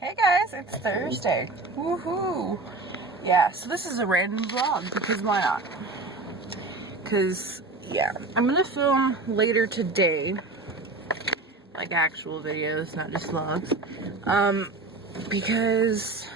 Hey guys, it's Thursday. Woohoo! Yeah, so this is a random vlog because why not? Because, yeah, I'm gonna film later today, like actual videos, not just vlogs. Because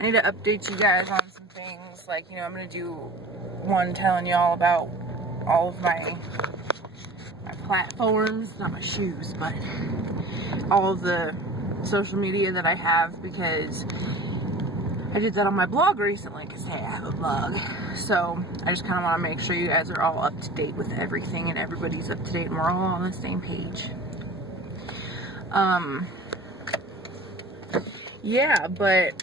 I need to update you guys on some things. Like, you know, I'm gonna do one telling y'all about all of my platforms, not my shoes, but all of the social media that I have, because I did that on my blog recently, because hey, I have a blog. So I just kind of want to make sure you guys are all up to date with everything and everybody's up to date and we're all on the same page. Yeah, but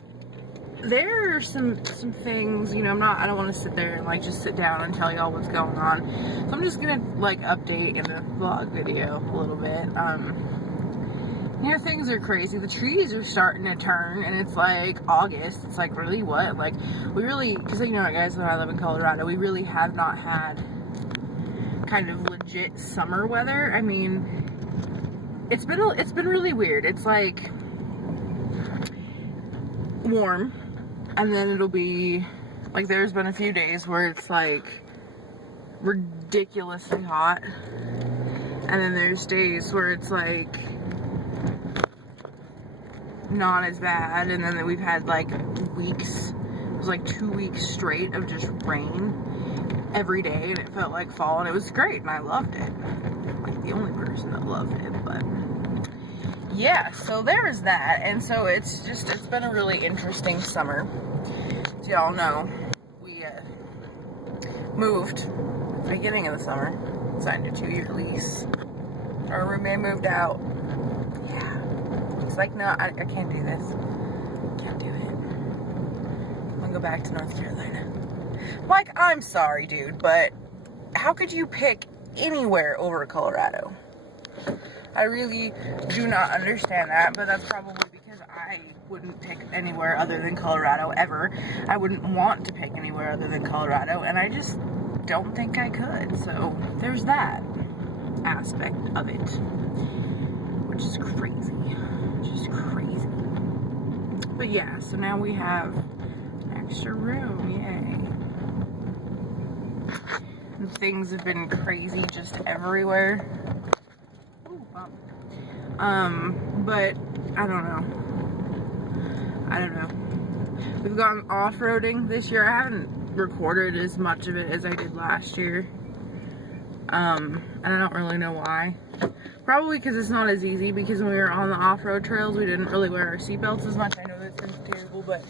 there are some things, you know, I don't want to sit there and like just sit down and tell y'all what's going on. So I'm just gonna like update in the vlog video a little bit. You know, things are crazy. The trees are starting to turn, and it's like August. It's like, really, what? Like, we really, because you know what, guys, when I live in Colorado, we really have not had kind of legit summer weather. I mean, it's been really weird. It's like warm, and then it'll be like, there's been a few days where it's like ridiculously hot, and then there's days where it's like not as bad, and then we've had like weeks, it was like 2 weeks straight of just rain every day, and it felt like fall, and it was great, and I loved it. I'm like the only person that loved it, but yeah, so there's that. And so it's been a really interesting summer. As y'all know, we moved at the beginning of the summer, signed a 2-year lease. Our roommate moved out. It's like, no, I can't do this. Can't do it. I'm gonna go back to North Carolina. Like, I'm sorry, dude, but how could you pick anywhere over Colorado? I really do not understand that, but that's probably because I wouldn't pick anywhere other than Colorado ever. I wouldn't want to pick anywhere other than Colorado, and I just don't think I could. So there's that aspect of it, which is crazy. Just crazy. But yeah, so now we have an extra room, yay. And things have been crazy just everywhere. Ooh, wow. But I don't know. We've gone off-roading this year. I haven't recorded as much of it as I did last year. And I don't really know why. Probably because it's not as easy, because when we were on the off-road trails, we didn't really wear our seatbelts as much. I know that sounds terrible, but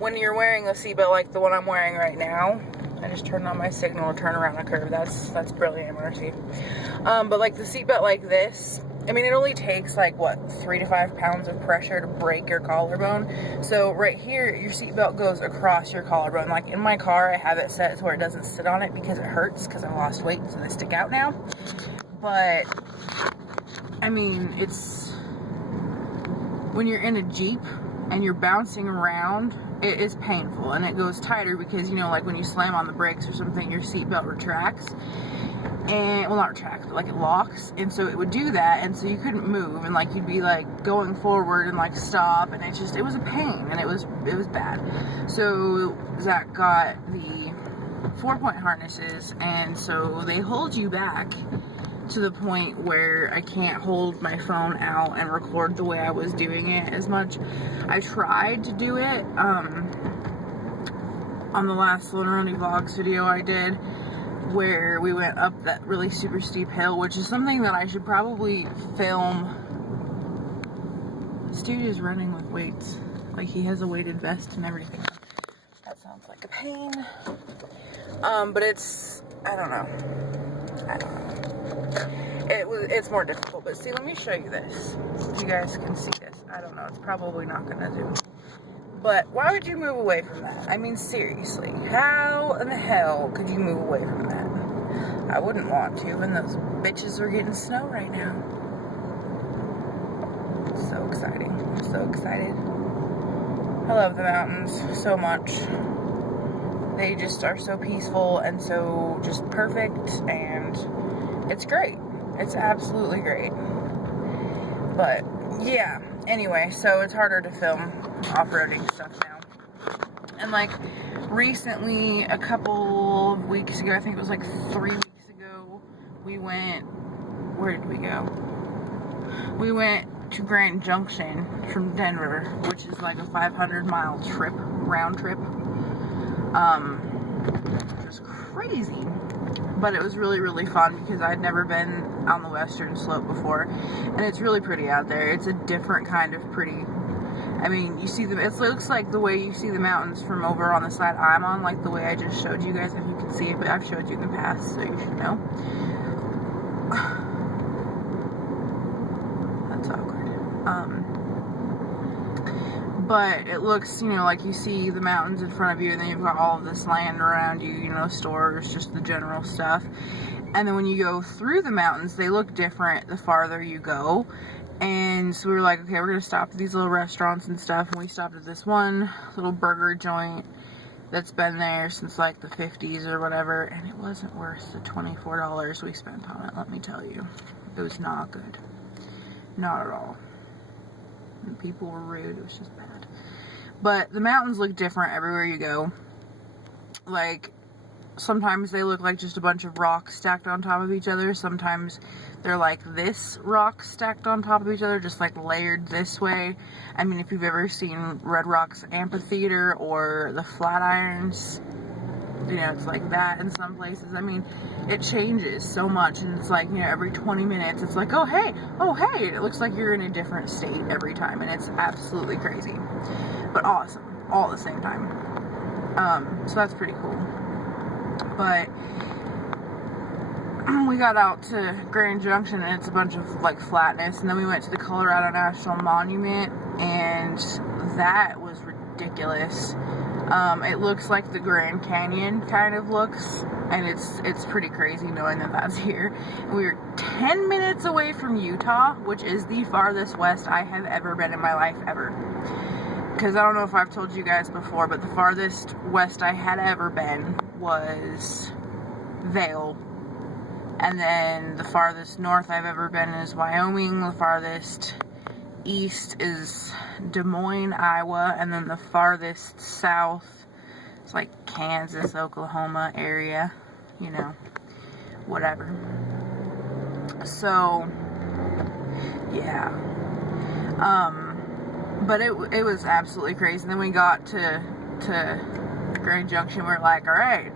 when you're wearing a seatbelt like the one I'm wearing right now, I just turned on my signal to turn around a curve. That's brilliant, Marcy. But like the seatbelt like this, I mean, it only takes like, what, 3 to 5 pounds of pressure to break your collarbone. So right here, your seatbelt goes across your collarbone. Like in my car, I have it set to where it doesn't sit on it because it hurts, because I lost weight, so they stick out now. But I mean, it's, when you're in a Jeep and you're bouncing around, it is painful, and it goes tighter because, you know, like when you slam on the brakes or something, your seatbelt retracts, and, well, not retracts, but like it locks, and so it would do that, and so you couldn't move, and like you'd be like going forward and like stop, and it was a pain, and it was bad. So Zach got the 4-point harnesses, and so they hold you back to the point where I can't hold my phone out and record the way I was doing it as much. I tried to do it on the last Lonaroni Vlogs video I did, where we went up that really super steep hill, which is something that I should probably film. This dude is running with weights. Like, he has a weighted vest and everything. That sounds like a pain. But it's, I don't know. It's more difficult, but see, let me show you this. You guys can see this. I don't know, it's probably not gonna do. But why would you move away from that? I mean, seriously, how in the hell could you move away from that? I wouldn't want to, and those bitches are getting snow right now. So exciting. I'm so excited. I love the mountains so much. They just are so peaceful and so just perfect, and it's great. It's absolutely great. But yeah, Anyway, so it's harder to film off-roading stuff now. And like recently, a couple of weeks ago, I think it was like 3 weeks ago, we went, where did we go? We went to Grand Junction from Denver, which is like a 500-mile trip, round trip. It was crazy, but it was really, really fun because I'd never been on the Western Slope before, and it's really pretty out there. It's a different kind of pretty. I mean, you see it looks like the way you see the mountains from over on the side I'm on, like the way I just showed you guys, if you can see it, but I've showed you in the past, so you should know. That's awkward. But it looks, you know, like you see the mountains in front of you, and then you've got all of this land around you, you know, stores, just the general stuff. And then when you go through the mountains, they look different the farther you go. And so we were like, okay, we're going to stop at these little restaurants and stuff. And we stopped at this one little burger joint that's been there since like the 50s or whatever. And it wasn't worth the $24 we spent on it, let me tell you. It was not good. Not at all. And people were rude. It was just bad. But the mountains look different everywhere you go. Like, sometimes they look like just a bunch of rocks stacked on top of each other. Sometimes they're like this, rocks stacked on top of each other, just like layered this way. I mean, if you've ever seen Red Rocks Amphitheater or the Flatirons, you know, it's like that in some places. I mean, it changes so much, and it's like, you know, every 20 minutes, it's like, oh hey, it looks like you're in a different state every time, and it's absolutely crazy, but awesome, all at the same time. So that's pretty cool. But we got out to Grand Junction, and it's a bunch of like flatness, and then we went to the Colorado National Monument, and that was ridiculous. It looks like the Grand Canyon kind of looks, and it's pretty crazy knowing that that's here. And we were 10 minutes away from Utah, which is the farthest west I have ever been in my life, ever. Because I don't know if I've told you guys before, but the farthest west I had ever been was Vail. And then the farthest north I've ever been is Wyoming. The farthest east is Des Moines, Iowa. And then the farthest south is like Kansas, Oklahoma area. You know, whatever. So, yeah. But it was absolutely crazy. And then we got to Grand Junction. We're like, all right,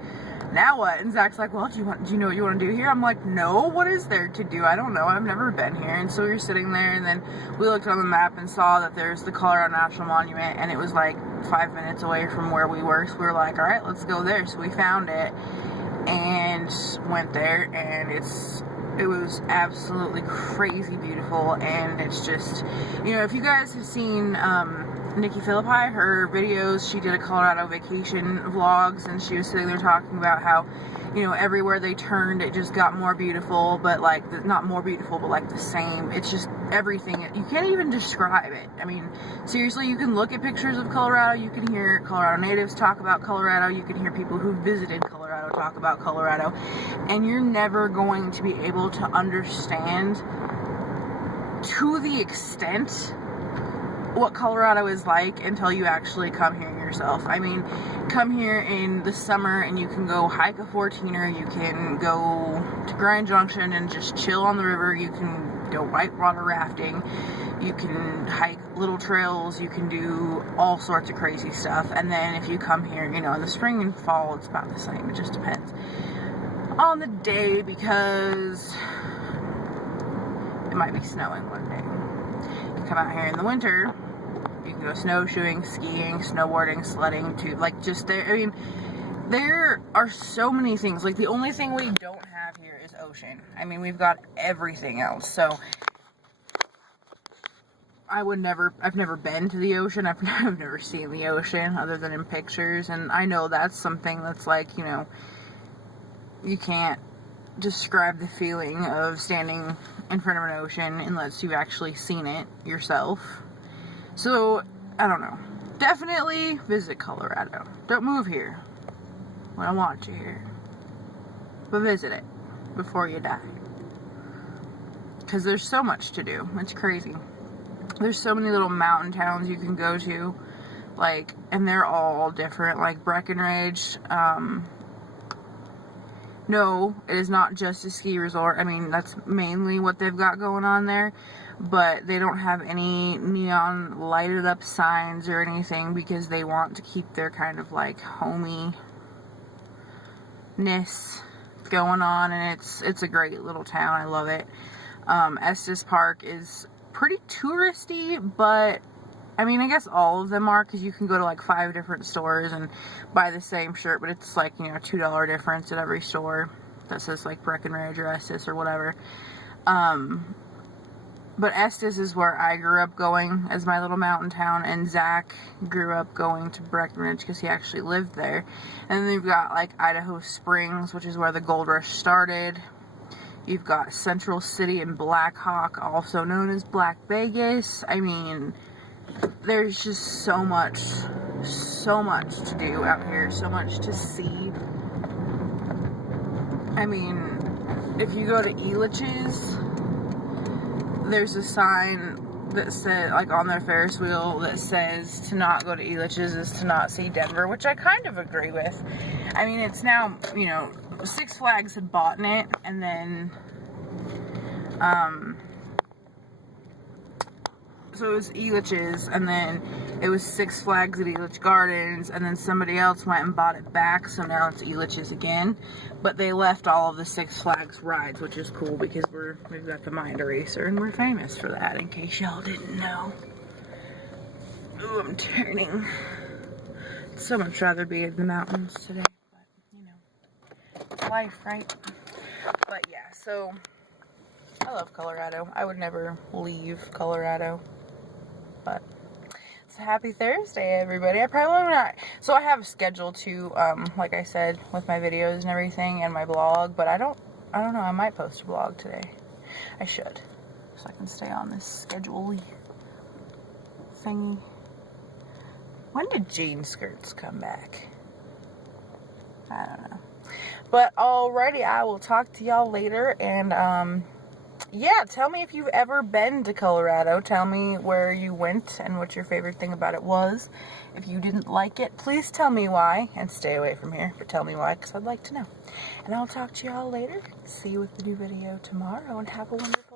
now what? And Zach's like, well, do you know what you want to do here? I'm like, no, what is there to do? I don't know. I've never been here. And so we were sitting there, and then we looked on the map and saw that there's the Colorado National Monument, and it was like 5 minutes away from where we were. So we were like, all right, let's go there. So we found it and went there, and it was absolutely crazy beautiful. And it's just, you know, if you guys have seen Nikki Philippi, her videos, she did a Colorado vacation vlogs, and she was sitting there talking about how, you know, everywhere they turned it just got more beautiful, but like not more beautiful, but like the same. It's just everything. You can't even describe it. I mean, seriously, you can look at pictures of Colorado, you can hear Colorado natives talk about Colorado, you can hear people who visited Colorado talk about Colorado, and you're never going to be able to understand to the extent what Colorado is like until you actually come here yourself. I mean, come here in the summer and you can go hike a 14er, you can go to Grand Junction and just chill on the river, you can go whitewater rafting, you can hike little trails, you can do all sorts of crazy stuff. And then if you come here, you know, in the spring and fall, it's about the same. It just depends on the day, because it might be snowing one day. You come out here in the winter, you can go snowshoeing, skiing, snowboarding, sledding, too. Like, just there, I mean, there are so many things. Like, the only thing we don't have here is ocean. I mean, we've got everything else. So, I've never been to the ocean. I've never seen the ocean other than in pictures. And I know that's something that's like, you know, you can't describe the feeling of standing in front of an ocean unless you've actually seen it yourself. So, I don't know. Definitely visit Colorado. Don't move here. I don't want you here. But visit it before you die. Because there's so much to do. It's crazy. there's so many little mountain towns you can go to, like, and they're all different. Like Breckenridge, no, it is not just a ski resort. I mean, that's mainly what they've got going on there, but they don't have any neon lighted up signs or anything because they want to keep their kind of like hominess going on, and it's a great little town. I love it. Estes Park is pretty touristy, but I mean, I guess all of them are, because you can go to like 5 different stores and buy the same shirt, but it's like, you know, $2 difference at every store that says like Breckenridge or Estes or whatever. But Estes is where I grew up going as my little mountain town, and Zach grew up going to Breckenridge because he actually lived there. And then you've got like Idaho Springs, which is where the gold rush started. You've got Central City and Black Hawk, also known as Black Vegas. I mean, there's just so much to do out here, so much to see. I mean, if you go to Elitch's, there's a sign that says, like on their Ferris wheel, that says to not go to Elitch's is to not see Denver, which I kind of agree with. I mean, it's now, you know, Six Flags had bought in it, and then, so it was Elitch's, and then it was Six Flags at Elitch Gardens, and then somebody else went and bought it back, so now it's Elitch's again. But they left all of the Six Flags rides, which is cool because we've got the Mind Eraser, and we're famous for that, in case y'all didn't know. Ooh, I'm turning. I'd so much rather be in the mountains today, but, you know, it's life, right? But yeah, so I love Colorado. I would never leave Colorado. But it's a happy Thursday, everybody. I probably not. So I have a schedule to, like I said, with my videos and everything and my blog. But I don't know. I might post a blog today. I should, so I can stay on this schedule thingy. When did jean skirts come back? I don't know. But alrighty, I will talk to y'all later, and yeah, tell me if you've ever been to Colorado. Tell me where you went and what your favorite thing about it was. If you didn't like it, please tell me why, and stay away from here, but tell me why, because I'd like to know. And I'll talk to y'all later. See you with the new video tomorrow, and have a wonderful